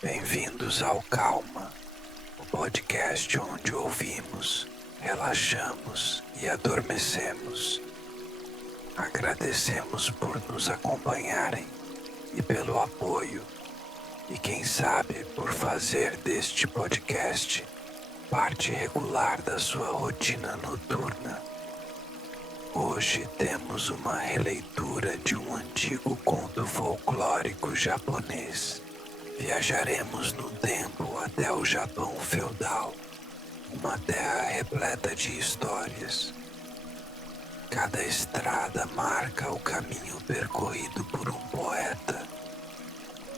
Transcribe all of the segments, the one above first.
Bem-vindos ao Calma, o podcast onde ouvimos, relaxamos e adormecemos. Agradecemos por nos acompanharem e pelo apoio, e quem sabe por fazer deste podcast parte regular da sua rotina noturna. Hoje temos uma releitura de um antigo conto folclórico japonês. Viajaremos no tempo até o Japão feudal, uma terra repleta de histórias. Cada estrada marca o caminho percorrido por um poeta.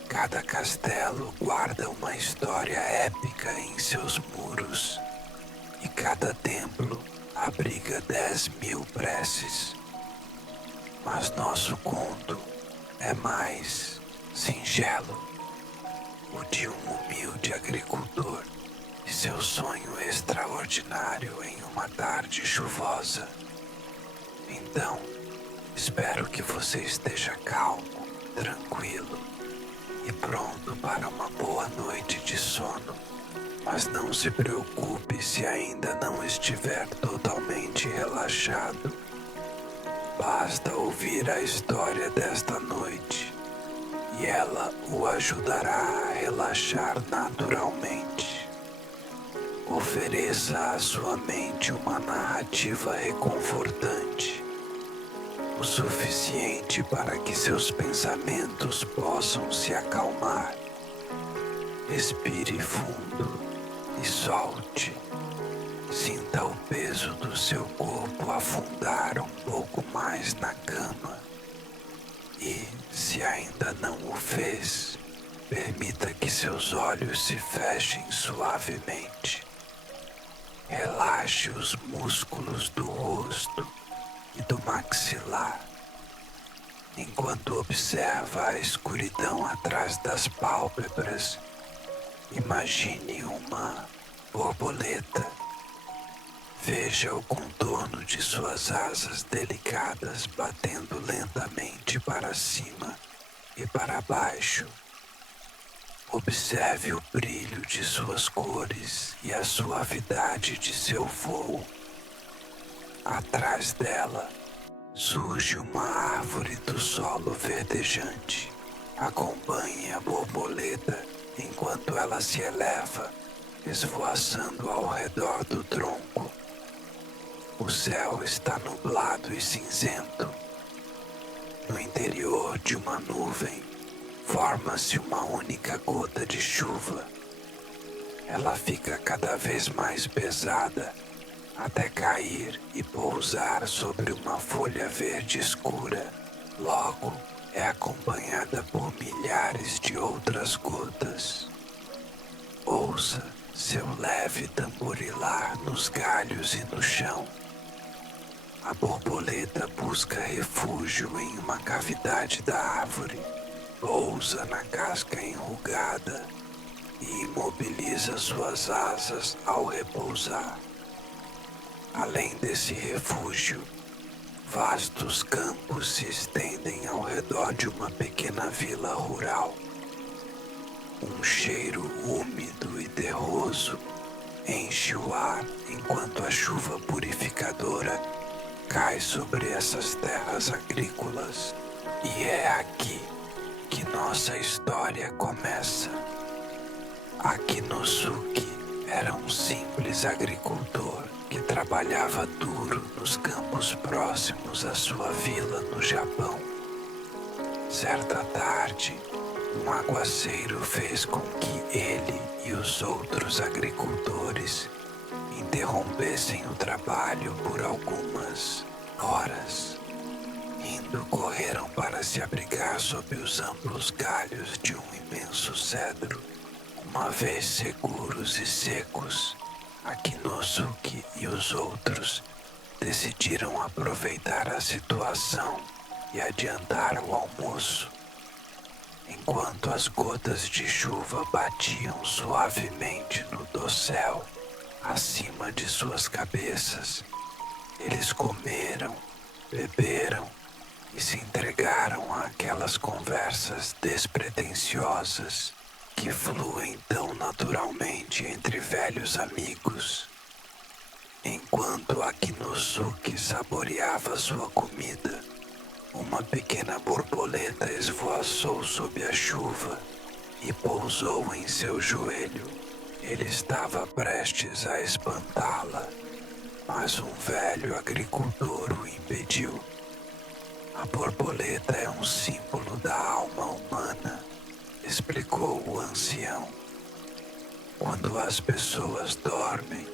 Cada castelo guarda uma história épica em seus muros, e cada templo abriga 10.000 preces. Mas nosso conto é mais singelo, o de um humilde agricultor e seu sonho extraordinário em uma tarde chuvosa. Então, espero que você esteja calmo, tranquilo e pronto para uma boa noite de sono. Mas não se preocupe se ainda não estiver totalmente relaxado. Basta ouvir a história desta noite e ela o ajudará a relaxar naturalmente. Ofereça à sua mente uma narrativa reconfortante, o suficiente para que seus pensamentos possam se acalmar. Respire fundo e solte. Sinta o peso do seu corpo afundar um pouco mais na cama. E, se ainda não o fez, permita que seus olhos se fechem suavemente. Relaxe os músculos do rosto e do maxilar, enquanto observa a escuridão atrás das pálpebras. Imagine uma borboleta. Veja o contorno de suas asas delicadas batendo lentamente para cima e para baixo. Observe o brilho de suas cores e a suavidade de seu voo. Atrás dela surge uma árvore do solo verdejante. Acompanhe a borboleta enquanto ela se eleva, esvoaçando ao redor do tronco. O céu está nublado e cinzento. No interior de uma nuvem, forma-se uma única gota de chuva. Ela fica cada vez mais pesada, até cair e pousar sobre uma folha verde escura. Logo, é acompanhada por milhares de outras gotas. Ouça seu leve tamborilar nos galhos e no chão. A borboleta busca refúgio em uma cavidade da árvore, pousa na casca enrugada e imobiliza suas asas ao repousar. Além desse refúgio, vastos campos se estendem ao redor de uma pequena vila rural. Um cheiro úmido e terroso enche o ar enquanto a chuva purificadora cai sobre essas terras agrícolas. E é aqui que nossa história começa. Akinosuke era um simples agricultor que trabalhava duro nos campos próximos à sua vila no Japão. Certa tarde, um aguaceiro fez com que ele e os outros agricultores interrompessem o trabalho por algumas horas. Rindo, correram para se abrigar sob os amplos galhos de um imenso cedro. Uma vez seguros e secos, Akinosuke e os outros decidiram aproveitar a situação e adiantar o almoço. Enquanto as gotas de chuva batiam suavemente no dossel acima de suas cabeças, eles comeram, beberam e se entregaram àquelas conversas despretensiosas que fluem tão naturalmente entre velhos amigos. Enquanto Akinosuke saboreava sua comida, uma pequena borboleta esvoaçou sob a chuva e pousou em seu joelho. Ele estava prestes a espantá-la, mas um velho agricultor o impediu. A borboleta é um símbolo da alma humana, explicou o ancião. Quando as pessoas dormem,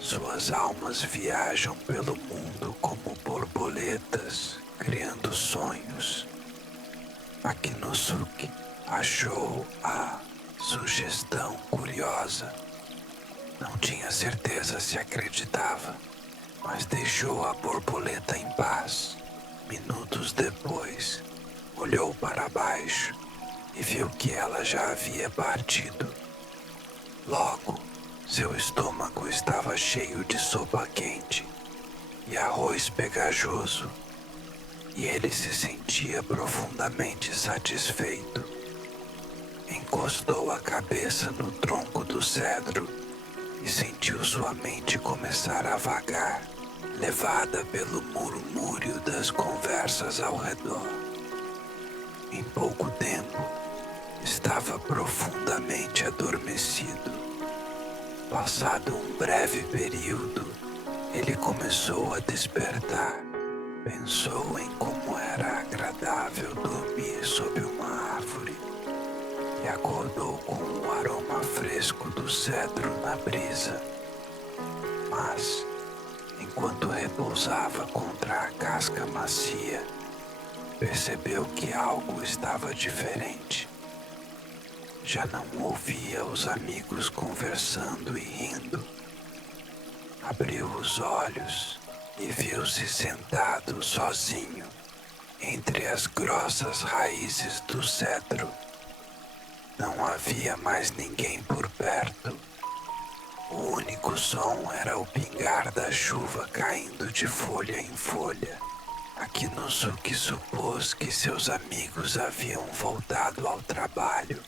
suas almas viajam pelo mundo como borboletas, criando sonhos. Akinosuke achou a sugestão curiosa. Não tinha certeza se acreditava, mas deixou a borboleta em paz. Minutos depois, olhou para baixo e viu que ela já havia partido. Logo, seu estômago estava cheio de sopa quente e arroz pegajoso, e ele se sentia profundamente satisfeito. Encostou a cabeça no tronco do cedro e sentiu sua mente começar a vagar, levada pelo murmúrio das conversas ao redor. Em pouco tempo, estava profundamente adormecido. Passado um breve período, ele começou a despertar. Pensou em como era agradável dormir sob uma árvore e acordou com o aroma fresco do cedro na brisa. Mas, enquanto repousava contra a casca macia, percebeu que algo estava diferente. Já não ouvia os amigos conversando e rindo. Abriu os olhos e viu-se sentado sozinho entre as grossas raízes do cedro. Não havia mais ninguém por perto. O único som era o pingar da chuva caindo de folha em folha. Akinosuke supôs que seus amigos haviam voltado ao trabalho,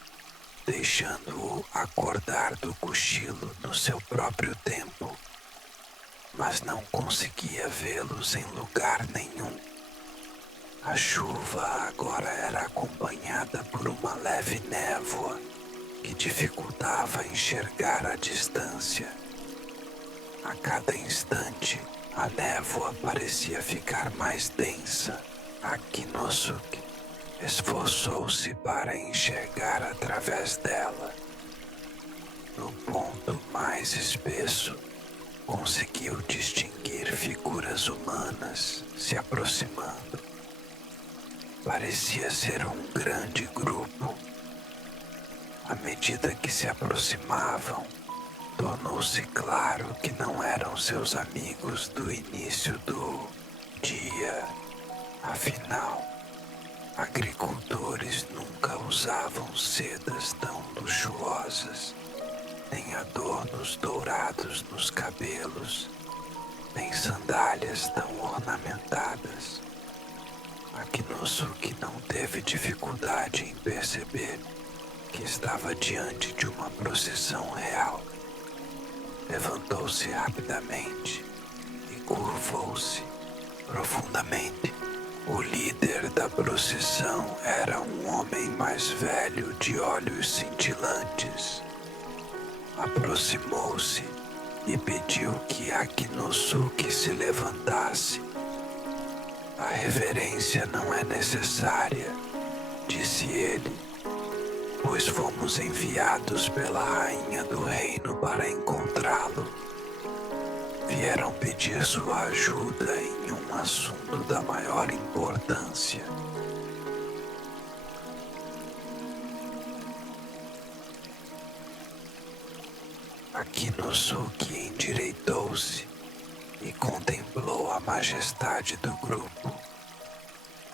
deixando-o acordar do cochilo no seu próprio tempo. Mas não conseguia vê-los em lugar nenhum. A chuva agora era acompanhada por uma leve névoa que dificultava enxergar a distância. A cada instante, a névoa parecia ficar mais densa. Akinosuke esforçou-se para enxergar através dela. No ponto mais espesso, conseguiu distinguir figuras humanas se aproximando. Parecia ser um grande grupo. À medida que se aproximavam, tornou-se claro que não eram seus amigos do início do dia. Afinal, agricultores nunca usavam sedas tão luxuosas, nem adornos dourados nos cabelos, nem sandálias tão ornamentadas. Akinosuke não teve dificuldade em perceber que estava diante de uma procissão real. Levantou-se rapidamente e curvou-se profundamente. O líder da procissão era um homem mais velho de olhos cintilantes. Aproximou-se e pediu que Akinosuke se levantasse. A reverência não é necessária, disse ele, pois fomos enviados pela rainha do reino para encontrá-lo. Vieram pedir sua ajuda em um assunto da maior importância. Akinosuke endireitou-se e contemplou a majestade do grupo.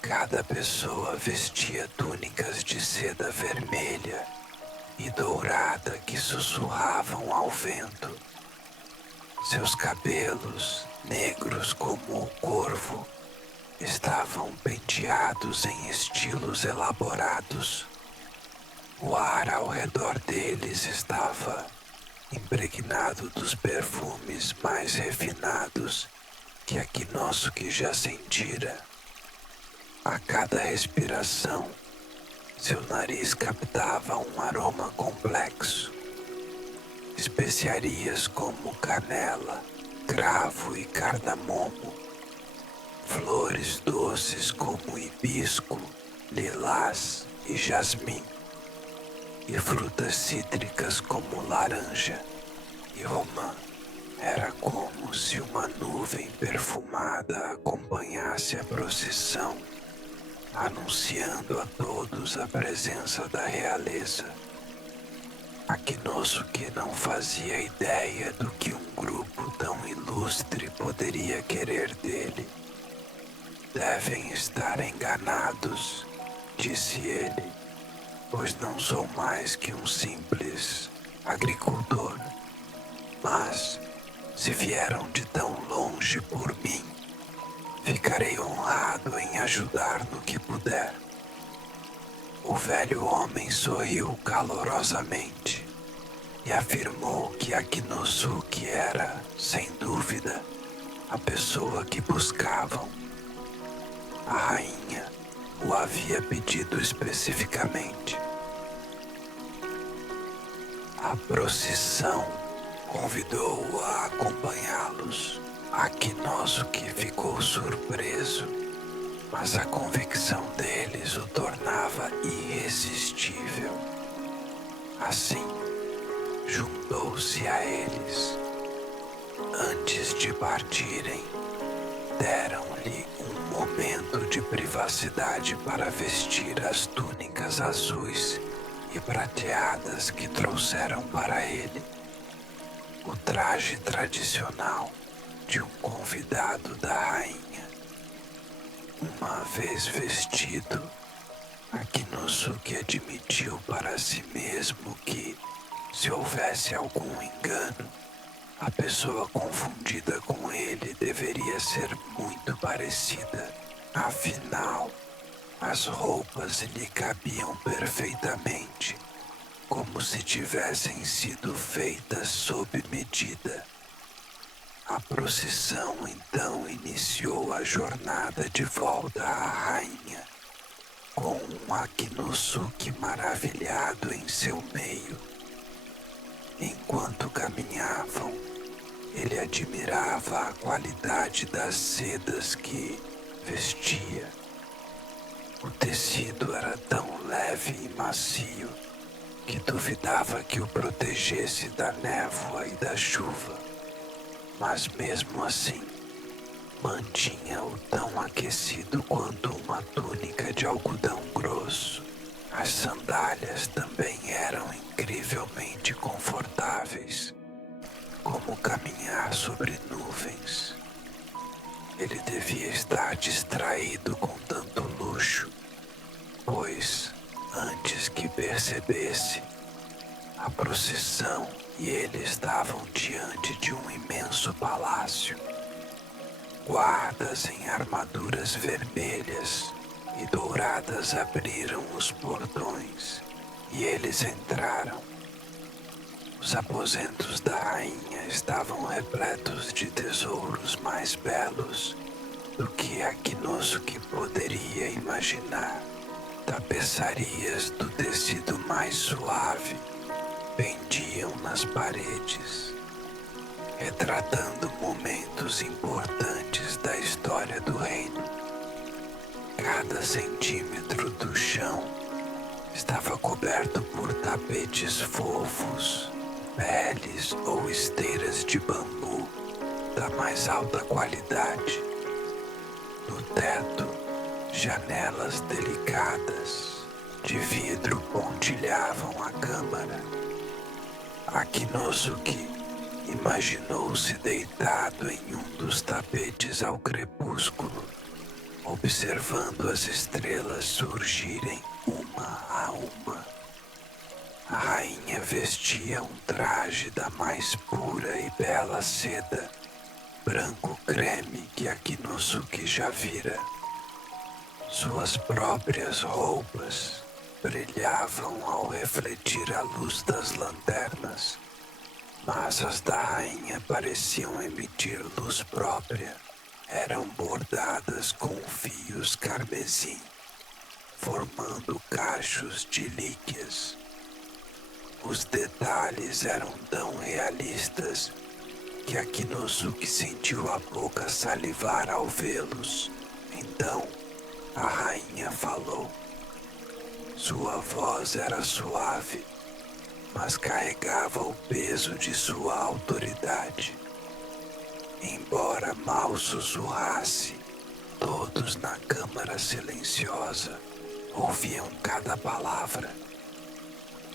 Cada pessoa vestia túnicas de seda vermelha e dourada que sussurravam ao vento. Seus cabelos, negros como o corvo, estavam penteados em estilos elaborados. O ar ao redor deles estava impregnado dos perfumes mais refinados que Akinosuke já sentira. A cada respiração, seu nariz captava um aroma complexo. Especiarias como canela, cravo e cardamomo, flores doces como hibisco, lilás e jasmim, e frutas cítricas como laranja e romã. Era como se uma nuvem perfumada acompanhasse a procissão, anunciando a todos a presença da realeza. Akinosuke não fazia ideia do que um grupo tão ilustre poderia querer dele. Devem estar enganados, disse ele, pois não sou mais que um simples agricultor. Mas, se vieram de tão longe por mim, ficarei honrado em ajudar no que puder. O velho homem sorriu calorosamente e afirmou que Akinosuke era, sem dúvida, a pessoa que buscavam. A rainha o havia pedido especificamente. A procissão convidou-o a acompanhá-los. Akinosuke ficou surpreso, mas a convicção deles o tornava irresistível. Assim, juntou-se a eles. Antes de partirem, deram-lhe um momento de privacidade para vestir as túnicas azuis e prateadas que trouxeram para ele. O traje tradicional de um convidado da rainha. Uma vez vestido, Akinosuke admitiu para si mesmo que, se houvesse algum engano, a pessoa confundida com ele deveria ser muito parecida. Afinal, as roupas lhe cabiam perfeitamente, como se tivessem sido feitas sob medida. A procissão então iniciou a jornada de volta à rainha, com um Akinosuke maravilhado em seu meio. Enquanto caminhavam, ele admirava a qualidade das sedas que vestia. O tecido era tão leve e macio que duvidava que o protegesse da névoa e da chuva. Mas mesmo assim, mantinha-o tão aquecido quanto uma túnica de algodão grosso. As sandálias também eram incrivelmente confortáveis, como caminhar sobre nuvens. Ele devia estar distraído com tanto luxo, pois, antes que percebesse, a procissão e ele estavam diante de um imenso palácio. Guardas em armaduras vermelhas e douradas abriram os portões e eles entraram. Os aposentos da rainha estavam repletos de tesouros mais belos do que Akinosuke poderia imaginar. Tapeçarias do tecido mais suave pendiam nas paredes, retratando momentos importantes da história do reino. Cada centímetro do chão estava coberto por tapetes fofos, peles ou esteiras de bambu da mais alta qualidade. No teto, janelas delicadas de vidro pontilhavam a câmara. Akinosuke imaginou-se deitado em um dos tapetes ao crepúsculo, observando as estrelas surgirem uma a uma. A rainha vestia um traje da mais pura e bela seda, branco creme que Akinosuke já vira. Suas próprias roupas brilhavam ao refletir a luz das lanternas, mas as da rainha pareciam emitir luz própria. Eram bordadas com fios carmesim, formando cachos de líquias. Os detalhes eram tão realistas que Akinosuke sentiu a boca salivar ao vê-los. Então, a rainha falou. Sua voz era suave, mas carregava o peso de sua autoridade. Embora mal sussurrasse, todos na câmara silenciosa ouviam cada palavra.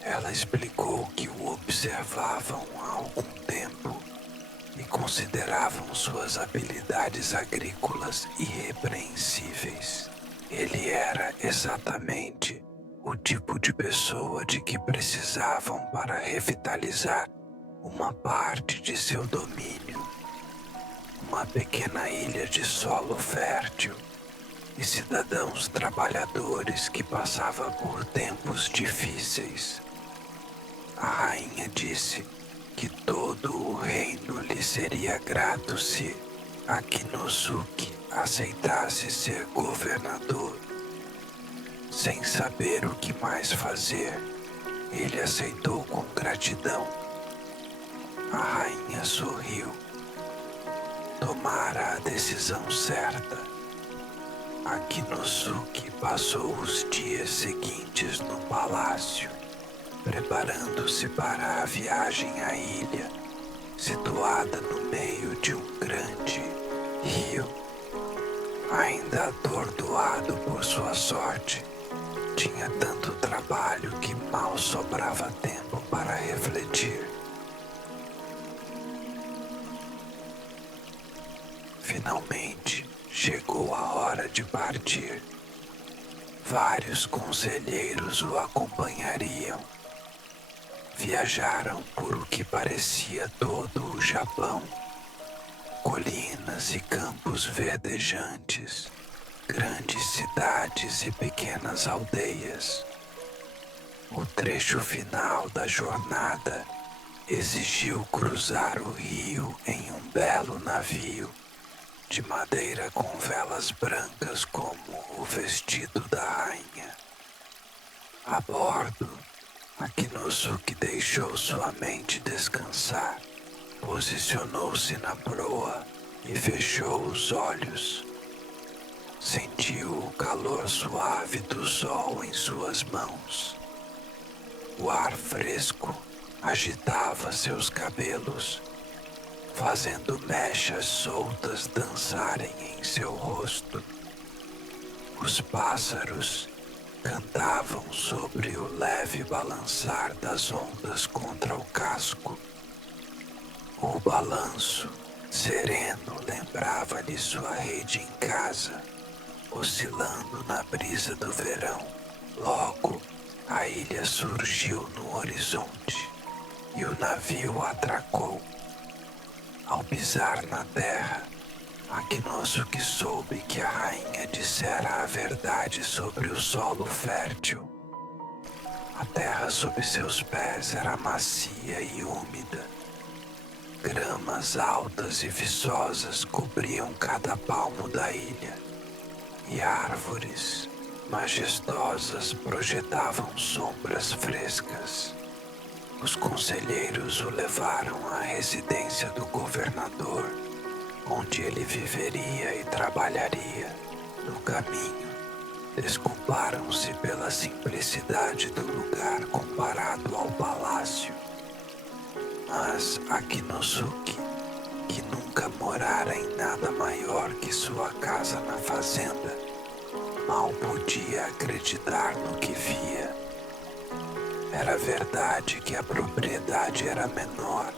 Ela explicou que o observavam há algum tempo e consideravam suas habilidades agrícolas irrepreensíveis. Ele era exatamente o tipo de pessoa de que precisavam para revitalizar uma parte de seu domínio. Uma pequena ilha de solo fértil e cidadãos trabalhadores que passavam por tempos difíceis. A rainha disse que todo o reino lhe seria grato se Akinosuke aceitasse ser governador. Sem saber o que mais fazer, ele aceitou com gratidão. A rainha sorriu. Tomara a decisão certa. Akinosuke passou os dias seguintes no palácio, preparando-se para a viagem à ilha, situada no meio de um grande rio. Ainda atordoado por sua sorte, tinha tanto trabalho que mal sobrava tempo para refletir. Finalmente chegou a hora de partir. Vários conselheiros o acompanhariam. Viajaram por o que parecia todo o Japão. Colinas e campos verdejantes, grandes cidades e pequenas aldeias. O trecho final da jornada exigiu cruzar o rio em um belo navio, de madeira com velas brancas como o vestido da rainha. A bordo, Akinosuke deixou sua mente descansar, posicionou-se na proa e fechou os olhos. Sentiu o calor suave do sol em suas mãos. O ar fresco agitava seus cabelos, fazendo mechas soltas dançarem em seu rosto. Os pássaros cantavam sobre o leve balançar das ondas contra o casco. O balanço sereno lembrava-lhe sua rede em casa, oscilando na brisa do verão. Logo, a ilha surgiu no horizonte e o navio atracou. Ao pisar na terra, Akinosuke soube que a rainha dissera a verdade sobre o solo fértil. A terra sob seus pés era macia e úmida. Gramas altas e viçosas cobriam cada palmo da ilha, e árvores majestosas projetavam sombras frescas. Os conselheiros o levaram à residência do governador, onde ele viveria e trabalharia. No caminho, desculparam-se pela simplicidade do lugar comparado ao palácio. Mas Akinosuke, que nunca morara em nada maior que sua casa na fazenda, mal podia acreditar no que via. Era verdade que a propriedade era menor,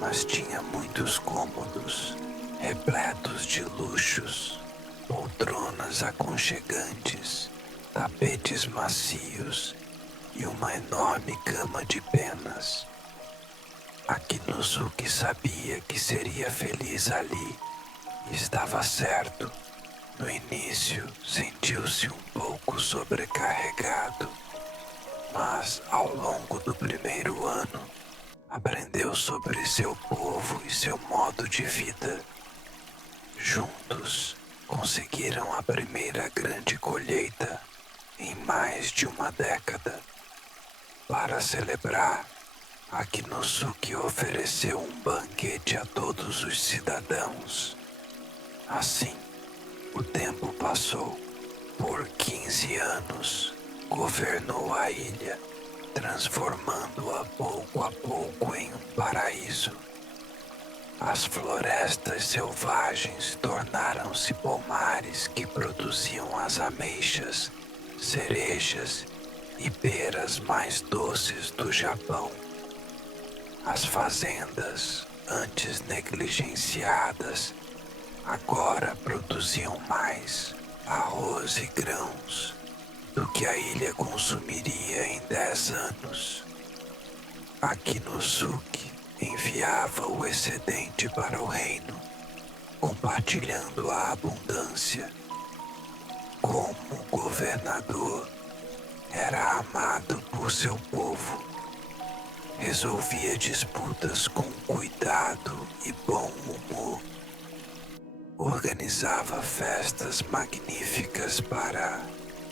mas tinha muitos cômodos, repletos de luxos, poltronas aconchegantes, tapetes macios e uma enorme cama de penas. Akinosuke sabia que seria feliz ali, e estava certo. No início, sentiu-se um pouco sobrecarregado, Mas ao longo do primeiro ano, aprendeu sobre seu povo e seu modo de vida. Juntos, conseguiram a primeira grande colheita em mais de uma década. Para celebrar, Akinosuke ofereceu um banquete a todos os cidadãos. Assim, o tempo passou. Por 15 anos, governou a ilha, transformando-a pouco a pouco em um paraíso. As florestas selvagens tornaram-se pomares que produziam as ameixas, cerejas e peras mais doces do Japão. As fazendas, antes negligenciadas, agora produziam mais arroz e grãos do que a ilha consumiria em 10 anos. Akinosuke enviava o excedente para o reino, compartilhando a abundância. Como governador, era amado por seu povo. Resolvia disputas com cuidado e bom humor. Organizava festas magníficas para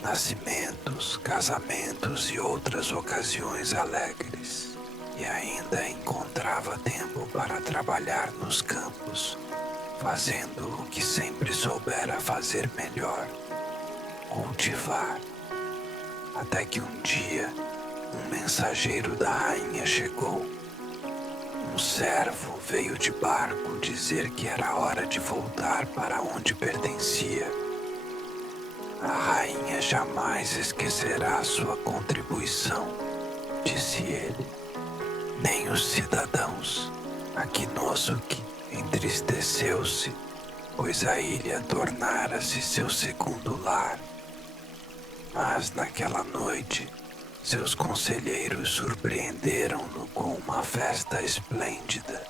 nascimentos, casamentos e outras ocasiões alegres. E ainda encontrava tempo para trabalhar nos campos, fazendo o que sempre soubera fazer melhor: cultivar. Até que um dia, um mensageiro da rainha chegou. Um servo veio de barco dizer que era hora de voltar para onde pertencia. A rainha jamais esquecerá sua contribuição, disse ele. Nem os cidadãos. Akinosuke entristeceu-se, pois a ilha tornara-se seu segundo lar. Mas naquela noite, seus conselheiros surpreenderam-no com uma festa esplêndida.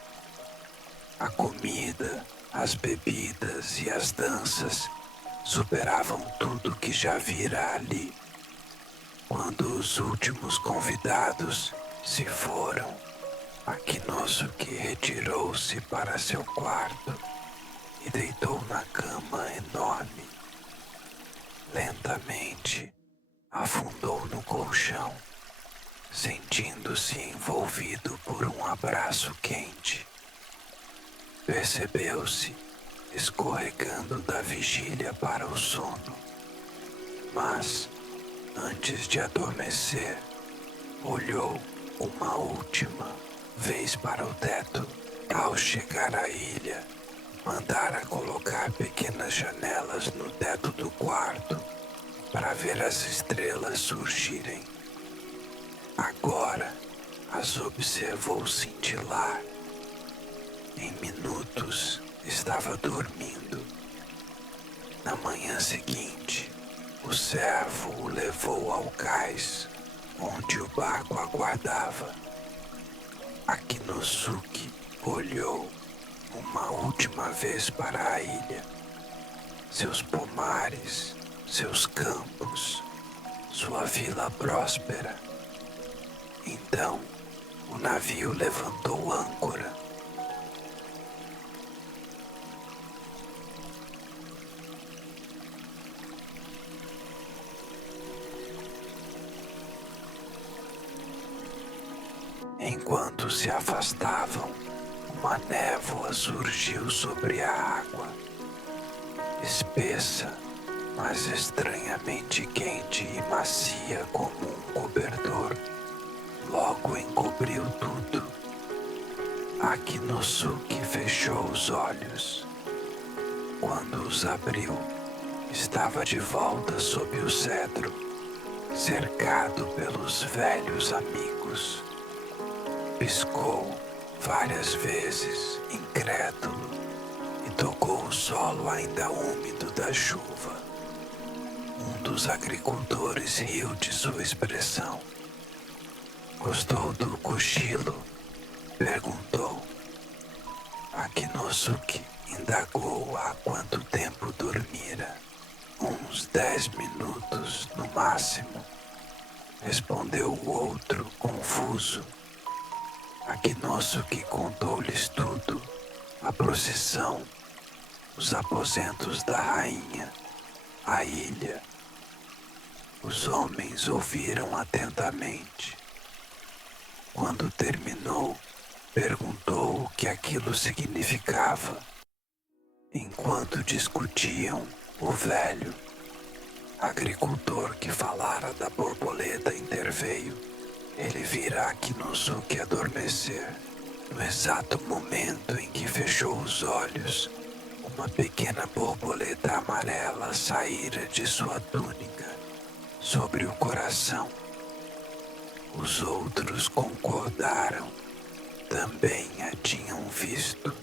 A comida, as bebidas e as danças superavam tudo que já vira ali. Quando os últimos convidados se foram, Akinosuke retirou-se para seu quarto e deitou na cama enorme. Lentamente, afundou no colchão, sentindo-se envolvido por um abraço quente. Percebeu-se escorregando da vigília para o sono. Mas, antes de adormecer, olhou uma última vez para o teto. Ao chegar à ilha, mandara colocar pequenas janelas no teto do quarto para ver as estrelas surgirem. Agora as observou cintilar. Em minutos estava dormindo. Na manhã seguinte, o servo o levou ao cais, onde o barco aguardava. Akinosuke olhou uma última vez para a ilha. Seus pomares, seus campos, sua vila próspera. Então, o navio levantou âncora. Enquanto se afastavam, uma névoa surgiu sobre a água, espessa, mas estranhamente quente e macia como um cobertor. Logo encobriu tudo. Akinosuke fechou os olhos. Quando os abriu, estava de volta sob o cedro, cercado pelos velhos amigos. Piscou várias vezes, incrédulo, e tocou o solo ainda úmido da chuva. Um dos agricultores riu de sua expressão. Gostou do cochilo? Perguntou. Akinosuke indagou há quanto tempo dormira. Uns 10 minutos no máximo, respondeu o outro, confuso. Akinosuke contou-lhes tudo: a procissão, os aposentos da rainha, a ilha. Os homens ouviram atentamente. Quando terminou, perguntou o que aquilo significava. Enquanto discutiam, o velho, agricultor que falara da borboleta, interveio. Ele vira Akinosuke adormecer. No exato momento em que fechou os olhos, uma pequena borboleta amarela saíra de sua túnica sobre o coração. Os outros concordaram. Também a tinham visto,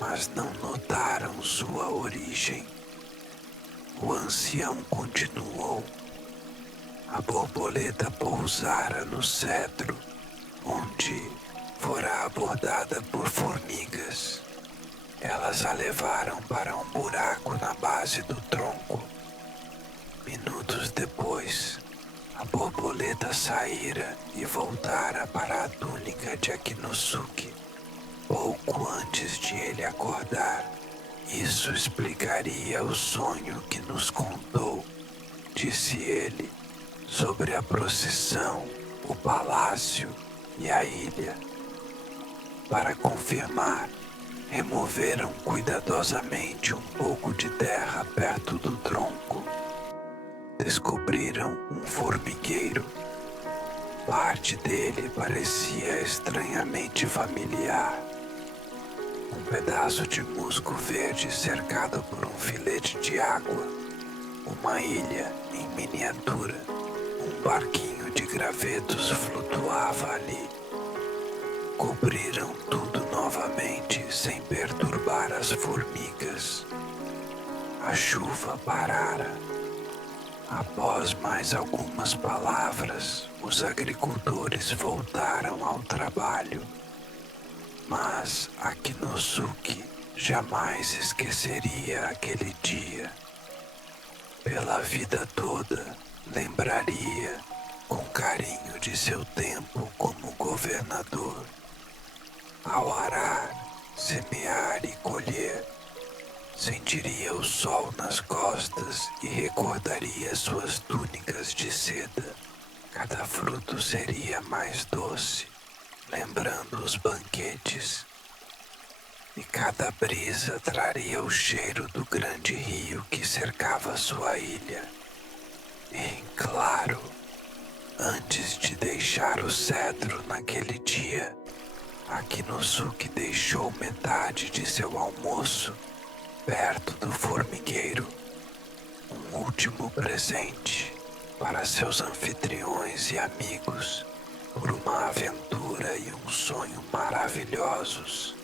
mas não notaram sua origem. O ancião continuou. A borboleta pousara no cedro, onde fora abordada por formigas. Elas a levaram para um buraco na base do tronco. Minutos depois, a borboleta saíra e voltara para a túnica de Akinosuke, pouco antes de ele acordar. Isso explicaria o sonho que nos contou, disse ele, sobre a procissão, o palácio e a ilha. Para confirmar, removeram cuidadosamente um pouco de terra perto do tronco. Descobriram um formigueiro. Parte dele parecia estranhamente familiar. Um pedaço de musgo verde cercado por um filete de água. Uma ilha em miniatura. Um barquinho de gravetos flutuava ali. Cobriram tudo novamente sem perturbar as formigas. A chuva parara. Após mais algumas palavras, os agricultores voltaram ao trabalho. Mas Akinosuke jamais esqueceria aquele dia. Pela vida toda, lembraria com carinho de seu tempo como governador. Ao arar, semear e colher, sentiria o sol nas costas e recordaria suas túnicas de seda. Cada fruto seria mais doce, lembrando os banquetes. E cada brisa traria o cheiro do grande rio que cercava sua ilha. E, claro, antes de deixar o cedro naquele dia, Akinosuke deixou metade de seu almoço perto do formigueiro, um último presente para seus anfitriões e amigos por uma aventura e um sonho maravilhosos.